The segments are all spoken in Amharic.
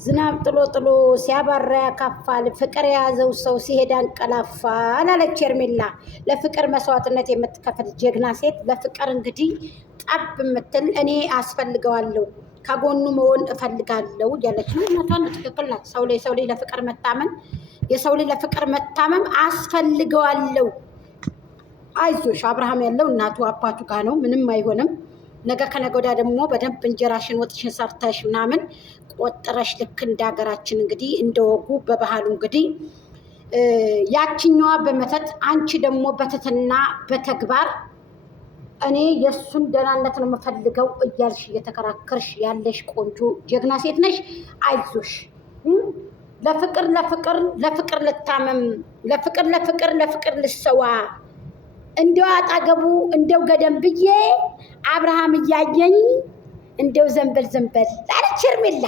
ዝናብ ጥሎ ጥሎ ሲያባራ ያካፋል፣ ፍቅር የያዘው ሰው ሲሄድ አንቀላፋል አለች ሄርሜላ። ለፍቅር መስዋዕትነት የምትከፍል ጀግና ሴት፣ ለፍቅር እንግዲህ ጠብ የምትል እኔ አስፈልገዋለሁ ከጎኑ መሆን እፈልጋለሁ እያለች ነው። እውነቷን ትክክል ናት። ሰው ላይ ለፍቅር መታመን የሰው ልጅ ለፍቅር መታመም አስፈልገዋለሁ። አይዞሽ አብርሃም ያለው እናቱ አባቱ ጋር ነው፣ ምንም አይሆንም። ነገ ከነገ ወዲያ ደግሞ በደንብ እንጀራሽን ወጥሽን ሰርተሽ ምናምን ቆጥረሽ ልክ እንደ ሀገራችን እንግዲህ እንደወጉ በባህሉ እንግዲህ ያችኛዋ በመተት አንቺ ደግሞ በትትና በተግባር እኔ የእሱን ደህናነት ነው የምፈልገው እያልሽ እየተከራከርሽ ያለሽ ቆንጆ ጀግና ሴት ነሽ። አይዞሽ ለፍቅር ልታመም ለፍቅር ልሰዋ እንደው አጣገቡ እንደው ገደም ብዬ አብርሃም እያየኝ እንደው ዘንበል አለች ሄርሜላ።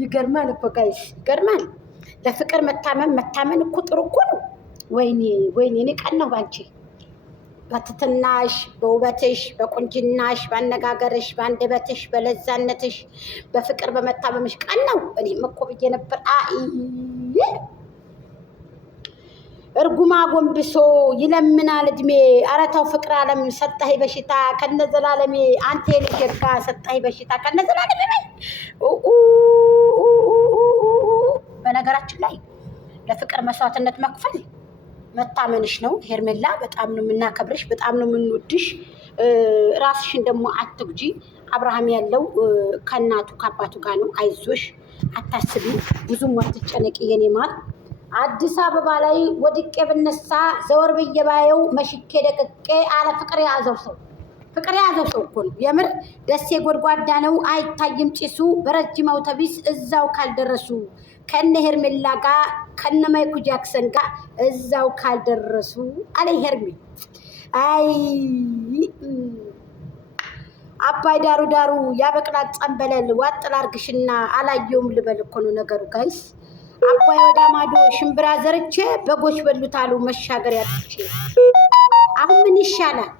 ይገርማል እኮ ጋይስ ይገርማል። ለፍቅር መታመን እኮ ጥሩ እኮ ነው። ወይኔ እኔ ቀናሁ ባንቺ፣ በትትናሽ፣ በውበትሽ፣ በቁንጅናሽ፣ በአነጋገርሽ፣ በአንደበትሽ፣ በለዛነትሽ፣ በፍቅር በመታመምሽ ቀናሁ። እኔም እኮ ብዬ ነበር እርጉማ ጎንብሶ ይለምናል እድሜ። ኧረ ተው ፍቅር አለም ሰጠኸኝ በሽታ ከነዘላለሜ፣ አንተ የኔ ጀርጋ ሰጠኸኝ በሽታ ከነዘላለሜ። በነገራችን ላይ ለፍቅር መስዋዕትነት መክፈል መታመንሽ ነው ሄርሜላ። በጣም ነው የምናከብርሽ፣ በጣም ነው የምንወድሽ። ራስሽን ደግሞ አትጉጂ። አብርሃም ያለው ከእናቱ ከአባቱ ጋር ነው። አይዞሽ አታስቢ፣ ብዙም አትጨነቂ የኔ ማር። አዲስ አበባ ላይ ወድቄ ብነሳ ዘወር ብዬ ባየው መሽኬ ደቅቄ አለ። ፍቅር የያዘው ሰው እኮ ነው የምር። ደሴ ጎድጓዳ ነው አይታይም ጭሱ፣ በረጅም አውቶቢስ እዛው ካልደረሱ ከነ ሄርሜላ ጋር ከነ ማይኩ ጃክሰን ጋር እዛው ካልደረሱ አለ ሄርሜ። አይ አባይ ዳሩ ያበቅላል ጸንበለል፣ ዋጥ ላርግሽና አላየውም ልበል እኮ ነው ነገሩ ጋይስ። አባይ ወደ ማዶ ሽምብራ ዘርቼ በጎች በሉታሉ መሻገር ያጥቼ። አሁን ምን ይሻላል?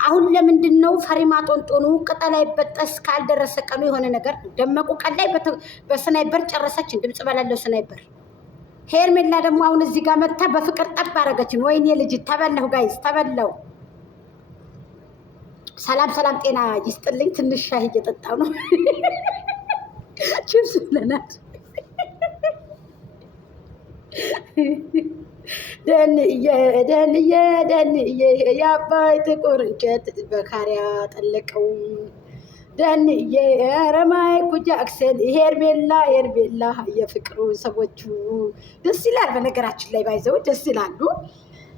አሁን ለምንድን ነው ፈሪማ ጦንጦኑ ቅጠል አይበጠስ ካልደረሰ ቀኑ የሆነ ነገር ደመቁ ቀን ላይ በስናይበር ጨረሰችን፣ ድምፅ በሌለው ስናይበር። ሄርሜላ ደግሞ አሁን እዚህ ጋር መታ በፍቅር ጠብ አደረገችን። ወይኔ ልጅ ተበላሁ ጋይስ ተበላሁ። ሰላም ጤና ይስጥልኝ። ትንሽ ሻይ እየጠጣሁ ነው። ቺፕስ ብለናል። ደንዬ የአባይ ጥቁር እንጨት በካሪያ ጠለቀው። ደንዬ ኧረ ማይኩ ጃክሰን ሄርሜላ የፍቅሩ ሰዎቹ ደስ ይላል። በነገራችን ላይ ባይዘው ደስ ይላሉ።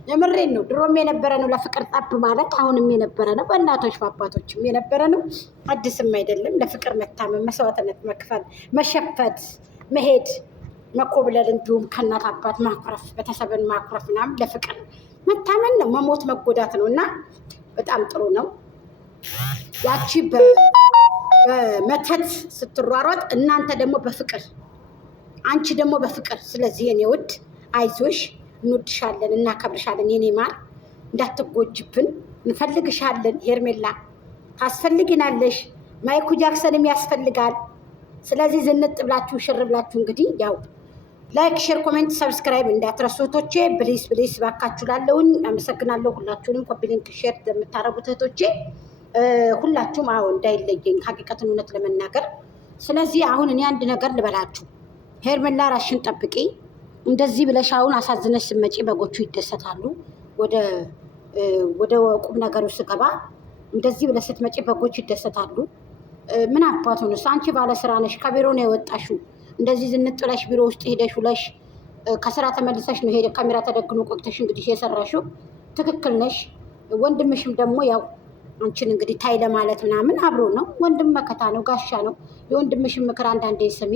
የምሬን ነው። ድሮም የነበረ ነው ለፍቅር ጠብ ማለት፣ አሁንም የነበረ ነው። በእናቶች በአባቶችም የነበረ ነው። አዲስም አይደለም። ለፍቅር መታመን፣ መስዋዕትነት መክፈል፣ መሸፈት፣ መሄድ፣ መኮብለል፣ እንዲሁም ከእናት አባት ማኩረፍ፣ ቤተሰብን ማኩረፍ ምናምን ለፍቅር መታመን ነው። መሞት መጎዳት ነው እና በጣም ጥሩ ነው። ያቺ በመተት ስትሯሯጥ፣ እናንተ ደግሞ በፍቅር አንቺ ደግሞ በፍቅር። ስለዚህ የኔ ውድ አይዞሽ፣ እንወድሻለን፣ እናከብርሻለን። የኔ ማር እንዳትጎጅብን እንፈልግሻለን። ሄርሜላ ታስፈልጊናለሽ፣ ማይኩ ጃክሰንም ያስፈልጋል። ስለዚህ ዝንጥ ብላችሁ ሽር ብላችሁ እንግዲህ ያው ላይክ፣ ሼር፣ ኮሜንት፣ ሰብስክራይብ እንዳትረሱ እህቶቼ። ብሊስ ባካችሁ ላለውኝ አመሰግናለሁ። ሁላችሁንም ኮፒ ሊንክ ሼር የምታረጉት እህቶቼ ሁላችሁም አዎ እንዳይለየኝ ሀቂቀትን እውነት ለመናገር። ስለዚህ አሁን እኔ አንድ ነገር ልበላችሁ። ሄርሜላ ራስሽን ጠብቂ። እንደዚህ ብለሽ አሁን አሳዝነሽ ስትመጪ በጎቹ ይደሰታሉ። ወደ ቁም ነገሩ ስገባ እንደዚህ ብለሽ ስትመጪ በጎቹ ይደሰታሉ። ምን አባቱ ነው? አንቺ ባለ ስራ ነሽ፣ ከቢሮ ነው የወጣሽው። እንደዚህ ዝንጥ ብለሽ ቢሮ ውስጥ ሄደሽ ውለሽ ከስራ ተመልሰሽ ነው ሄደ ካሜራ ተደግኖ ቆይተሽ እንግዲህ የሰራሽው። ትክክል ነሽ። ወንድምሽም ደግሞ ያው አንቺን እንግዲህ ታይ ለማለት ምናምን አብሮ ነው። ወንድም መከታ ነው፣ ጋሻ ነው። የወንድምሽን ምክር አንዳንዴ ስሚ።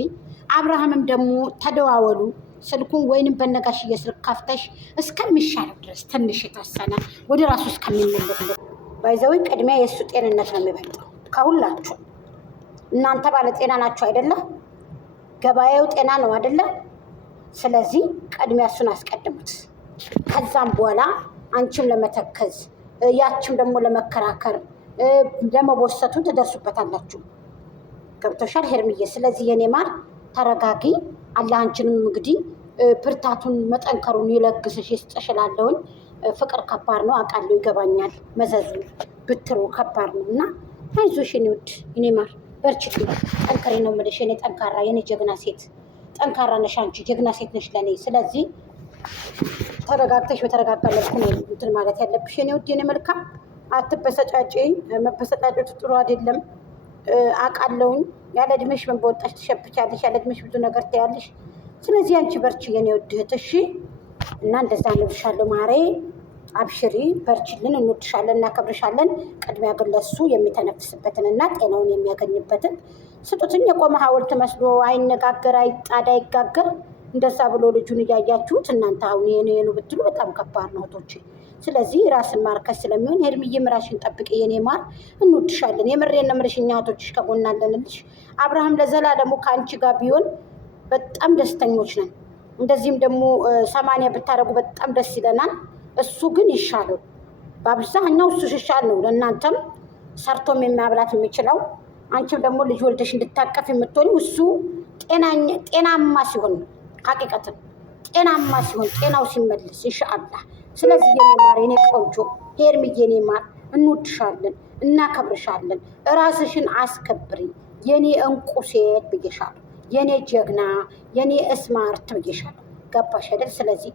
አብርሃምም ደግሞ ተደዋወሉ ስልኩን ወይንም በነጋሽዬ ስልክ ከፍተሽ እስከሚሻለው ድረስ ትንሽ የተወሰነ ወደ ራሱ እስከሚመለስ ባይዘዊ ቅድሚያ የእሱ ጤንነት ነው የሚበልጠው ከሁላችሁ። እናንተ ባለ ጤና ናችሁ አይደለም? ገበያው ጤና ነው አይደለም? ስለዚህ ቅድሚያ እሱን አስቀድሙት። ከዛም በኋላ አንቺም ለመተከዝ ያችም ደግሞ ለመከራከር ለመቦሰቱ ትደርሱበታላችሁ። ገብቶሻል ሄርምዬ? ስለዚህ የኔ ማር ተረጋጊ። አላህ አንቺንም እንግዲህ ብርታቱን መጠንከሩን ይለግስሽ ይስጥሽላለሁኝ። ፍቅር ከባድ ነው አውቃለሁ፣ ይገባኛል። መዘዙ ብትሩ ከባድ ነው እና አይዞሽ የኔ ውድ የኔ ማር በርችልኝ፣ ጠንክሬ ነው የምልሽ የኔ ጠንካራ የኔ ጀግና ሴት። ጠንካራ ነሽ አንቺ፣ ጀግና ሴት ነሽ ለእኔ። ስለዚህ ተረጋግተሽ በተረጋጋ መልኩ ነው እንትን ማለት ያለብሽ የኔ ውድ የኔ መልካም። አትበሰጫጭ። መበሰጫጨቱ ጥሩ አይደለም አውቃለሁኝ። ያለ እድሜሽ ምን በወጣሽ ትሸብቻለሽ፣ ያለ እድሜሽ ብዙ ነገር ታያለሽ። ስለዚህ አንቺ በርቺ የኔ ውድ እህት እሺ። እና እንደዛ እንልሻለሁ ማሬ፣ አብሽሪ፣ በርችልን፣ እንወድሻለን፣ እናከብርሻለን። ቅድሚያ ግን ለሱ የሚተነፍስበትን እና ጤናውን የሚያገኝበትን ስጡትኝ። የቆመ ሐውልት መስሎ አይነጋገር፣ አይጣድ፣ አይጋገር እንደዛ ብሎ ልጁን እያያችሁት እናንተ አሁን የኔ ብትሉ በጣም ከባድ ነው እህቶቼ። ስለዚህ ራስን ማርከስ ስለሚሆን ሄርምዬም ራስሽን ጠብቂ የኔ ማር፣ እንወድሻለን። የምሬን ነው የምልሽ፣ እኛ እህቶችሽ ከጎና አለንልሽ። አብርሃም ለዘላለሙ ከአንቺ ጋር ቢሆን በጣም ደስተኞች ነን። እንደዚህም ደግሞ 80 ብታደርጉ በጣም ደስ ይለናል። እሱ ግን ይሻለው፣ በአብዛኛው እሱ ይሻል ነው ለእናንተም ሰርቶም የሚያብላት የሚችለው። አንቺም ደግሞ ልጅ ወልደሽ እንድታቀፍ የምትሆኝ እሱ ጤናማ ሲሆን ነው። ሀቂቀትን ጤናማ ሲሆን ጤናው ሲመልስ ኢንሻአላህ። ስለዚህ የኔ ማር የኔ ቆንጆ ሄርምዬ የኔ ማር እንወድሻለን፣ እናከብርሻለን። ራስሽን አስከብሪ የኔ እንቁ ሴት ብዬሻለሁ። የኔ ጀግና የኔ እስማርት ብዬሻለሁ። ገባሽ አይደል? ስለዚህ